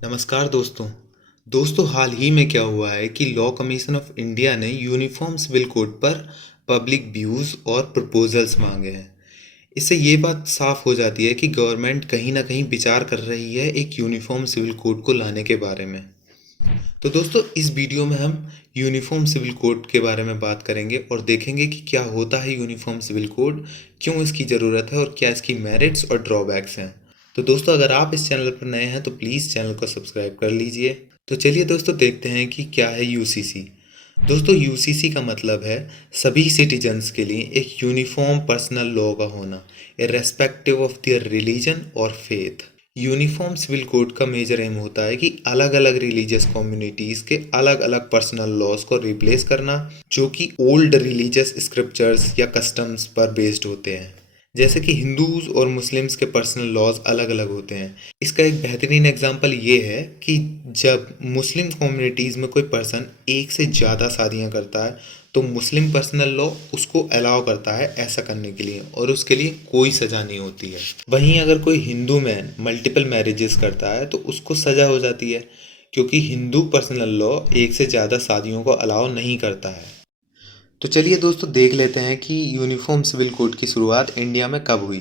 नमस्कार दोस्तों हाल ही में क्या हुआ है कि लॉ कमीशन ऑफ इंडिया ने यूनिफॉर्म सिविल कोड पर पब्लिक व्यूज़ और प्रपोजल्स मांगे हैं। इससे ये बात साफ हो जाती है कि गवर्नमेंट कहीं ना कहीं विचार कर रही है एक यूनिफॉर्म सिविल कोड को लाने के बारे में। तो दोस्तों इस वीडियो में हम यूनिफॉर्म सिविल कोड के बारे में बात करेंगे और देखेंगे कि क्या होता है यूनिफॉर्म सिविल कोड, क्यों इसकी ज़रूरत है और क्या इसकी मेरिट्स और ड्रॉबैक्स हैं। तो दोस्तों अगर आप इस चैनल पर नए हैं तो प्लीज़ चैनल को सब्सक्राइब कर लीजिए। तो चलिए दोस्तों देखते हैं कि क्या है यूसीसी। दोस्तों यूसीसी का मतलब है सभी सिटीजन्स के लिए एक यूनिफॉर्म पर्सनल लॉ का होना, इर्रेस्पेक्टिव ऑफ देयर रिलीजन और फेथ। यूनिफॉर्म सिविल कोड का मेजर एम होता है कि अलग अलग रिलीजियस कम्युनिटीज़ के अलग अलग पर्सनल लॉज को रिप्लेस करना जो कि ओल्ड रिलीजियस स्क्रिप्चर्स या कस्टम्स पर बेस्ड होते हैं। जैसे कि हिंदूज और मुस्लिम्स के पर्सनल लॉज अलग अलग होते हैं। इसका एक बेहतरीन एग्जांपल ये है कि जब मुस्लिम कम्युनिटीज़ में कोई पर्सन एक से ज़्यादा शादियां करता है तो मुस्लिम पर्सनल लॉ उसको अलाउ करता है ऐसा करने के लिए और उसके लिए कोई सज़ा नहीं होती है। वहीं अगर कोई हिंदू मैन मल्टीपल मैरिजेस करता है तो उसको सज़ा हो जाती है, क्योंकि हिंदू पर्सनल लॉ एक से ज़्यादा शादियों को अलाउ नहीं करता है। तो चलिए दोस्तों देख लेते हैं कि यूनिफॉर्म सिविल कोड की शुरुआत इंडिया में कब हुई।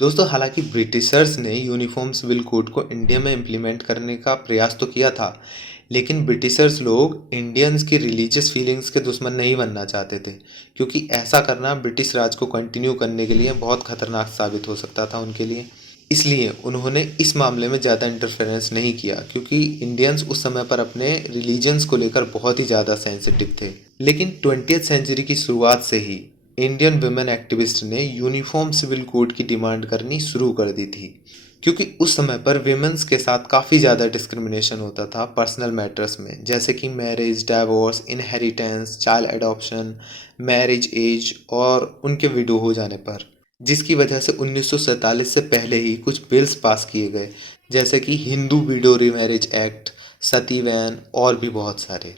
दोस्तों हालांकि ब्रिटिशर्स ने यूनिफॉर्म सिविल कोड को इंडिया में इम्प्लीमेंट करने का प्रयास तो किया था, लेकिन ब्रिटिशर्स लोग इंडियंस की रिलीजियस फीलिंग्स के दुश्मन नहीं बनना चाहते थे, क्योंकि ऐसा करना ब्रिटिश राज को कंटिन्यू करने के लिए बहुत खतरनाक साबित हो सकता था उनके लिए। इसलिए उन्होंने इस मामले में ज़्यादा इंटरफेरेंस नहीं किया, क्योंकि इंडियंस उस समय पर अपने रिलीजन्स को लेकर बहुत ही ज़्यादा सेंसिटिव थे। लेकिन 20th सेंचुरी की शुरुआत से ही इंडियन वुमेन एक्टिविस्ट ने यूनिफॉर्म सिविल कोड की डिमांड करनी शुरू कर दी थी, क्योंकि उस समय पर विमेंस के साथ काफ़ी ज़्यादा डिस्क्रिमिनेशन होता था पर्सनल मैटर्स में, जैसे कि marriage, divorce, inheritance, child adoption, marriage age और उनके विडो हो जाने पर, जिसकी वजह से 1947 से पहले ही कुछ बिल्स पास किए गए, जैसे कि हिंदू विडो रीमैरिज एक्ट, सती वैन और भी बहुत सारे।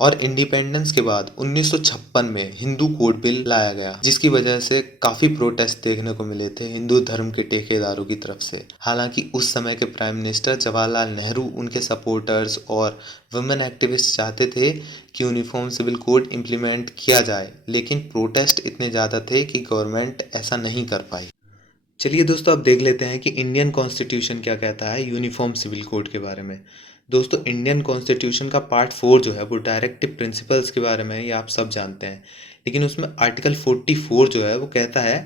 और इंडिपेंडेंस के बाद 1956 में हिंदू कोड बिल लाया गया, जिसकी वजह से काफ़ी प्रोटेस्ट देखने को मिले थे हिंदू धर्म के ठेकेदारों की तरफ से। हालांकि उस समय के प्राइम मिनिस्टर जवाहरलाल नेहरू, उनके सपोर्टर्स और वुमेन एक्टिविस्ट चाहते थे कि यूनिफॉर्म सिविल कोड इम्प्लीमेंट किया जाए, लेकिन प्रोटेस्ट इतने ज़्यादा थे कि गवर्नमेंट ऐसा नहीं कर पाई। चलिए दोस्तों अब देख लेते हैं कि इंडियन कॉन्स्टिट्यूशन क्या कहता है यूनिफॉर्म सिविल कोड के बारे में। दोस्तों इंडियन कॉन्स्टिट्यूशन का पार्ट 4 जो है वो डायरेक्टिव प्रिंसिपल्स के बारे में है, ये आप सब जानते हैं। लेकिन उसमें आर्टिकल 44 जो है वो कहता है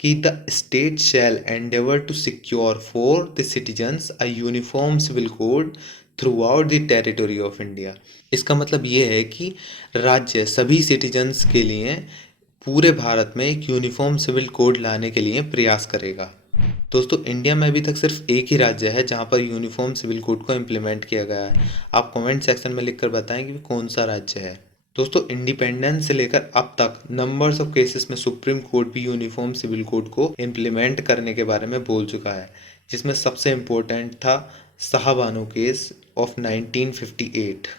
कि the state shall endeavour to secure for the citizens a uniform civil code throughout the territory of India. इसका मतलब ये है कि राज्य सभी सिटीजन्स के लिए पूरे भारत में एक यूनिफॉर्म सिविल कोड लाने के लिए प्रयास करेगा। दोस्तों इंडिया में अभी तक सिर्फ एक ही राज्य है जहां पर यूनिफॉर्म सिविल कोड को इम्प्लीमेंट किया गया है। आप कमेंट सेक्शन में लिखकर बताएं कि कौन सा राज्य है। दोस्तों इंडिपेंडेंस से लेकर अब तक नंबर्स ऑफ केसेस में सुप्रीम कोर्ट भी यूनिफॉर्म सिविल कोड को इम्प्लीमेंट करने के बारे में बोल चुका है, जिसमें सबसे इम्पोर्टेंट था शाहबानो केस ऑफ 1958।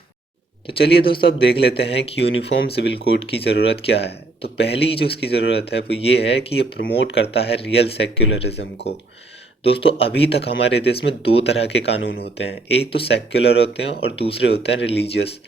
तो चलिए दोस्तों अब देख लेते हैं कि यूनिफॉर्म सिविल कोड की ज़रूरत क्या है। तो पहली जो इसकी ज़रूरत है वो ये है कि ये प्रमोट करता है रियल सेक्युलरिज्म को। दोस्तों अभी तक हमारे देश में दो तरह के कानून होते हैं, एक तो सेक्युलर होते हैं और दूसरे होते हैं रिलीजियस।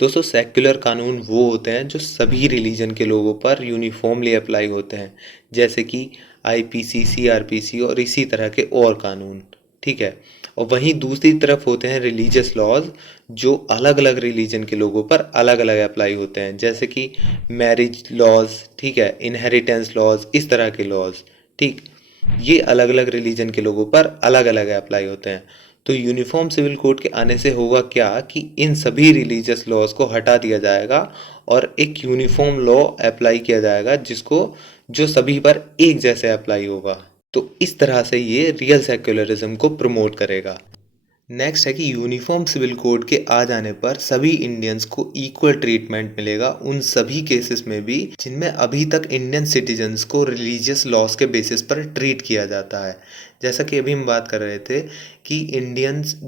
दोस्तों सेक्युलर कानून वो होते हैं जो सभी रिलीजन के लोगों पर यूनिफॉर्मली अप्लाई होते हैं, जैसे कि आईपीसी, सीआरपीसी और इसी तरह के और कानून। ठीक है। और वहीं दूसरी तरफ होते हैं रिलीजियस लॉज, जो अलग अलग रिलीजन के लोगों पर अलग अलग अप्लाई होते हैं, जैसे कि मैरिज लॉज, ठीक है, इनहेरिटेंस लॉज, इस तरह के लॉज। ठीक, ये अलग अलग रिलीजन के लोगों पर अलग अलग अप्लाई होते हैं। तो यूनिफॉर्म सिविल कोड के आने से होगा क्या कि इन सभी रिलीजियस लॉज को हटा दिया जाएगा और एक यूनिफॉर्म लॉ अप्लाई किया जाएगा जिसको जो सभी पर एक जैसे अप्लाई होगा। तो इस तरह से ये रियल सेक्युलरिज्म को प्रमोट करेगा। नेक्स्ट है कि यूनिफॉर्म सिविल कोड के आ जाने पर सभी इंडियंस को इक्वल ट्रीटमेंट मिलेगा उन सभी केसेस में भी जिनमें अभी तक इंडियन सिटीजन्स को रिलीजियस लॉस के बेसिस पर ट्रीट किया जाता है, जैसा कि अभी हम बात कर रहे थे कि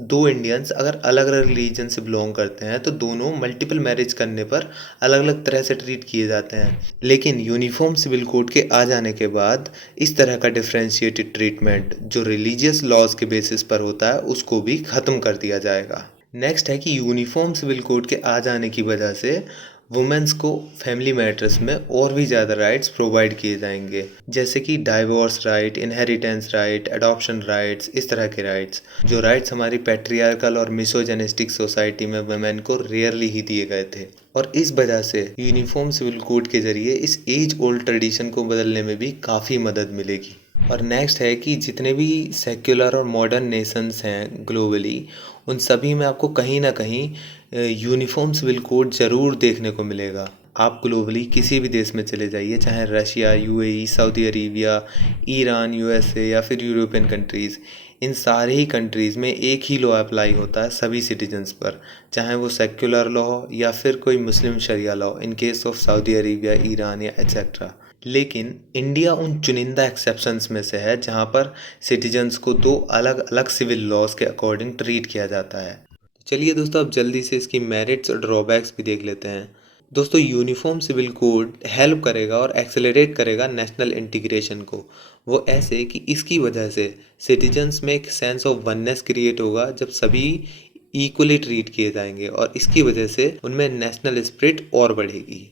दो इंडियंस अगर अलग अलग रिलीजन से बिलोंग करते हैं तो दोनों मल्टीपल मैरिज करने पर अलग अलग तरह से ट्रीट किए जाते हैं, लेकिन यूनिफॉर्म सिविल कोड के आ जाने के बाद इस तरह का डिफरेंशिएटेड ट्रीटमेंट जो रिलीजियस लॉज के बेसिस पर होता है उसको भी ख़त्म कर दिया जाएगा। नेक्स्ट है कि यूनिफॉर्म सिविल कोड के आ जाने की वजह से वुमेन्स को फैमिली मैटर्स में और भी ज़्यादा राइट्स प्रोवाइड किए जाएंगे, जैसे कि divorce right, inheritance right, adoption rights, इस तरह के राइट्स जो राइट्स हमारी पैट्रियार्कल और मिसोजेनिस्टिक सोसाइटी में वुमेन को रेयरली ही दिए गए थे। और इस वजह से यूनिफॉर्म सिविल कोड के जरिए इस एज ओल्ड ट्रेडिशन को बदलने में भी काफ़ी मदद मिलेगी। और नेक्स्ट है कि जितने भी सेक्युलर और मॉडर्न नेशंस हैं ग्लोबली, उन सभी में आपको कहीं ना कहीं यूनिफॉर्म सिविल कोड ज़रूर देखने को मिलेगा। आप ग्लोबली किसी भी देश में चले जाइए, चाहे Russia, UAE, Saudi Arabia, Iran, USA या फिर यूरोपियन कंट्रीज़, इन सारे ही कंट्रीज़ में एक ही लॉ अप्लाई होता है सभी सिटीजन्स पर, चाहे वो सेक्युलर लॉ या फिर कोई Muslim sharia law in case of Saudi Arabia, Iran या एक्सेट्रा। लेकिन इंडिया उन चुनिंदा एक्सेप्शंस में से है जहां पर सिटीजन्स को दो अलग अलग सिविल लॉज के अकॉर्डिंग ट्रीट किया जाता है। चलिए दोस्तों, अब जल्दी से इसकी मेरिट्स और ड्रॉबैक्स भी देख लेते हैं। दोस्तों, यूनिफॉर्म सिविल कोड हेल्प करेगा और एक्सेलरेट करेगा नेशनल इंटीग्रेशन को। वो ऐसे कि इसकी वजह से सिटीजन्स में एक सेंस ऑफ वननेस क्रिएट होगा जब सभी इक्वली ट्रीट किए जाएंगे, और इसकी वजह से उनमें नेशनल स्पिरिट और बढ़ेगी।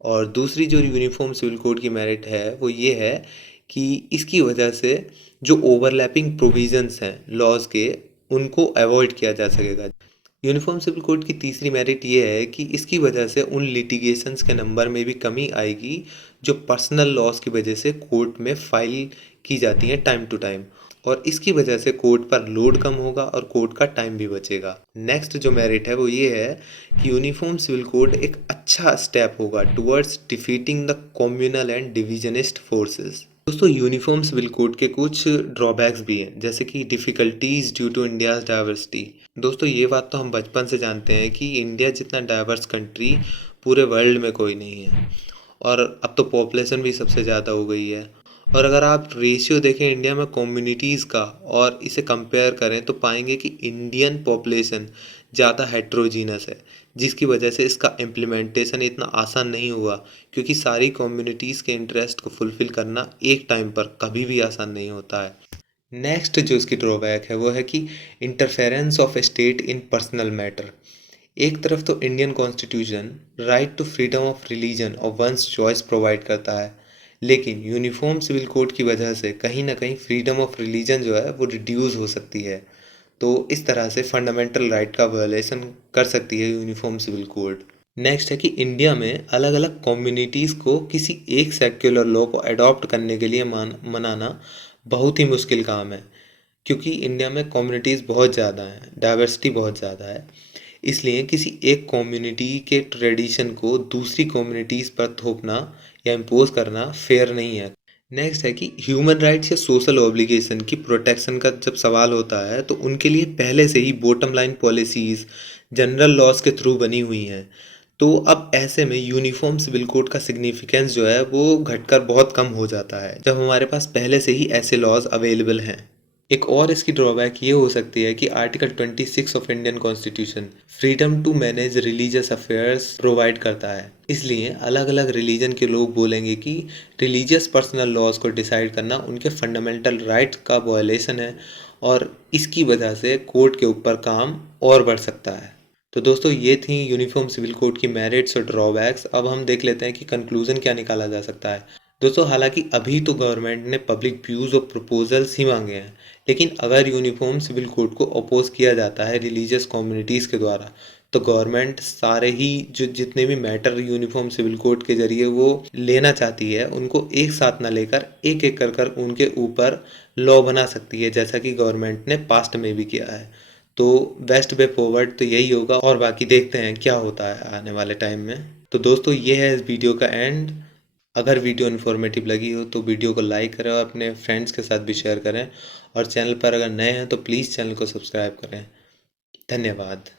और दूसरी जो यूनिफॉर्म सिविल कोड की मेरिट है वो ये है कि इसकी वजह से जो ओवरलैपिंग प्रोविजंस हैं लॉज के, उनको अवॉइड किया जा सकेगा। यूनिफॉर्म सिविल कोड की तीसरी मेरिट ये है कि इसकी वजह से उन लिटिगेशंस के नंबर में भी कमी आएगी जो पर्सनल लॉस की वजह से कोर्ट में फाइल की जाती हैं टाइम टू टाइम, और इसकी वजह से कोर्ट पर लोड कम होगा और कोर्ट का टाइम भी बचेगा। नेक्स्ट जो मेरिट है वो ये है कि यूनिफॉर्म सिविल कोड एक अच्छा स्टेप होगा towards defeating the communal and divisionist forces. दोस्तों, यूनिफॉर्म सिविल कोड के कुछ ड्रॉबैक्स भी हैं, जैसे कि difficulties due to India's diversity. दोस्तों, ये बात तो हम बचपन से जानते हैं कि इंडिया जितना डाइवर्स कंट्री पूरे वर्ल्ड में कोई नहीं है, और अब तो पॉपुलेशन भी सबसे ज़्यादा हो गई है। और अगर आप रेशियो देखें इंडिया में कम्युनिटीज़ का और इसे कंपेयर करें तो पाएंगे कि इंडियन पॉपुलेशन ज़्यादा हेट्रोजीनस है, जिसकी वजह से इसका इम्प्लीमेंटेशन इतना आसान नहीं हुआ, क्योंकि सारी कम्युनिटीज़ के इंटरेस्ट को फुलफ़िल करना एक टाइम पर कभी भी आसान नहीं होता है। नेक्स्ट जो इसकी ड्रॉबैक है वो है कि interference of state in personal matter. एक तरफ तो Indian constitution right to freedom of religion और वंस चॉइस प्रोवाइड करता है, लेकिन यूनिफॉर्म सिविल कोड की वजह से कहीं ना कहीं फ्रीडम ऑफ रिलीजन जो है वो रिड्यूस हो सकती है। तो इस तरह से फंडामेंटल राइट का वायलेशन कर सकती है यूनिफॉर्म सिविल कोड। नेक्स्ट है कि इंडिया में अलग अलग कम्युनिटीज़ को किसी एक सेक्युलर लॉ को अडॉप्ट करने के लिए मनाना बहुत ही मुश्किल काम है, क्योंकि इंडिया में कम्युनिटीज़ बहुत ज़्यादा हैं, डाइवर्सिटी बहुत ज़्यादा है। इसलिए किसी एक कम्युनिटी के ट्रेडिशन को दूसरी कम्युनिटीज़ पर थोपना या इम्पोज करना फेयर नहीं है। नेक्स्ट है कि ह्यूमन राइट्स या सोशल ऑब्लिगेशन की प्रोटेक्शन का जब सवाल होता है तो उनके लिए पहले से ही bottom line policies general laws के थ्रू बनी हुई हैं। तो अब ऐसे में यूनिफॉर्म सिविल कोड का सिग्निफिकेंस जो है वो घटकर बहुत कम हो जाता है जब हमारे पास पहले से ही ऐसे लॉज अवेलेबल हैं। एक और इसकी ड्रॉबैक ये हो सकती है कि article 26 of Indian constitution freedom to manage religious affairs provide करता है। इसलिए अलग अलग रिलीजन के लोग बोलेंगे कि रिलीजियस पर्सनल लॉज को डिसाइड करना उनके फंडामेंटल राइट्स का वायलेशन है, और इसकी वजह से कोर्ट के ऊपर काम और बढ़ सकता है। तो दोस्तों, ये थी यूनिफॉर्म सिविल कोड की मेरिट्स और ड्रॉबैक्स। अब हम देख लेते हैं कि कंक्लूजन क्या निकाला जा सकता है। दोस्तों, हालांकि अभी तो गवर्नमेंट ने पब्लिक व्यूज़ और प्रपोजल्स ही मांगे हैं, लेकिन अगर यूनिफॉर्म सिविल कोड को अपोज किया जाता है रिलीजियस कम्युनिटीज़ के द्वारा, तो गवर्नमेंट सारे ही जो जितने भी मैटर यूनिफॉर्म सिविल कोड के जरिए वो लेना चाहती है उनको एक साथ ना लेकर एक एक कर उनके ऊपर लॉ बना सकती है, जैसा कि गवर्नमेंट ने पास्ट में भी किया है। तो बेस्ट वे फॉरवर्ड तो यही होगा, और बाकी देखते हैं क्या होता है आने वाले टाइम में। तो दोस्तों, ये है इस वीडियो का एंड। अगर वीडियो इन्फॉर्मेटिव लगी हो तो वीडियो को लाइक करें और अपने फ्रेंड्स के साथ भी शेयर करें, और चैनल पर अगर नए हैं तो प्लीज़ चैनल को सब्सक्राइब करें। धन्यवाद।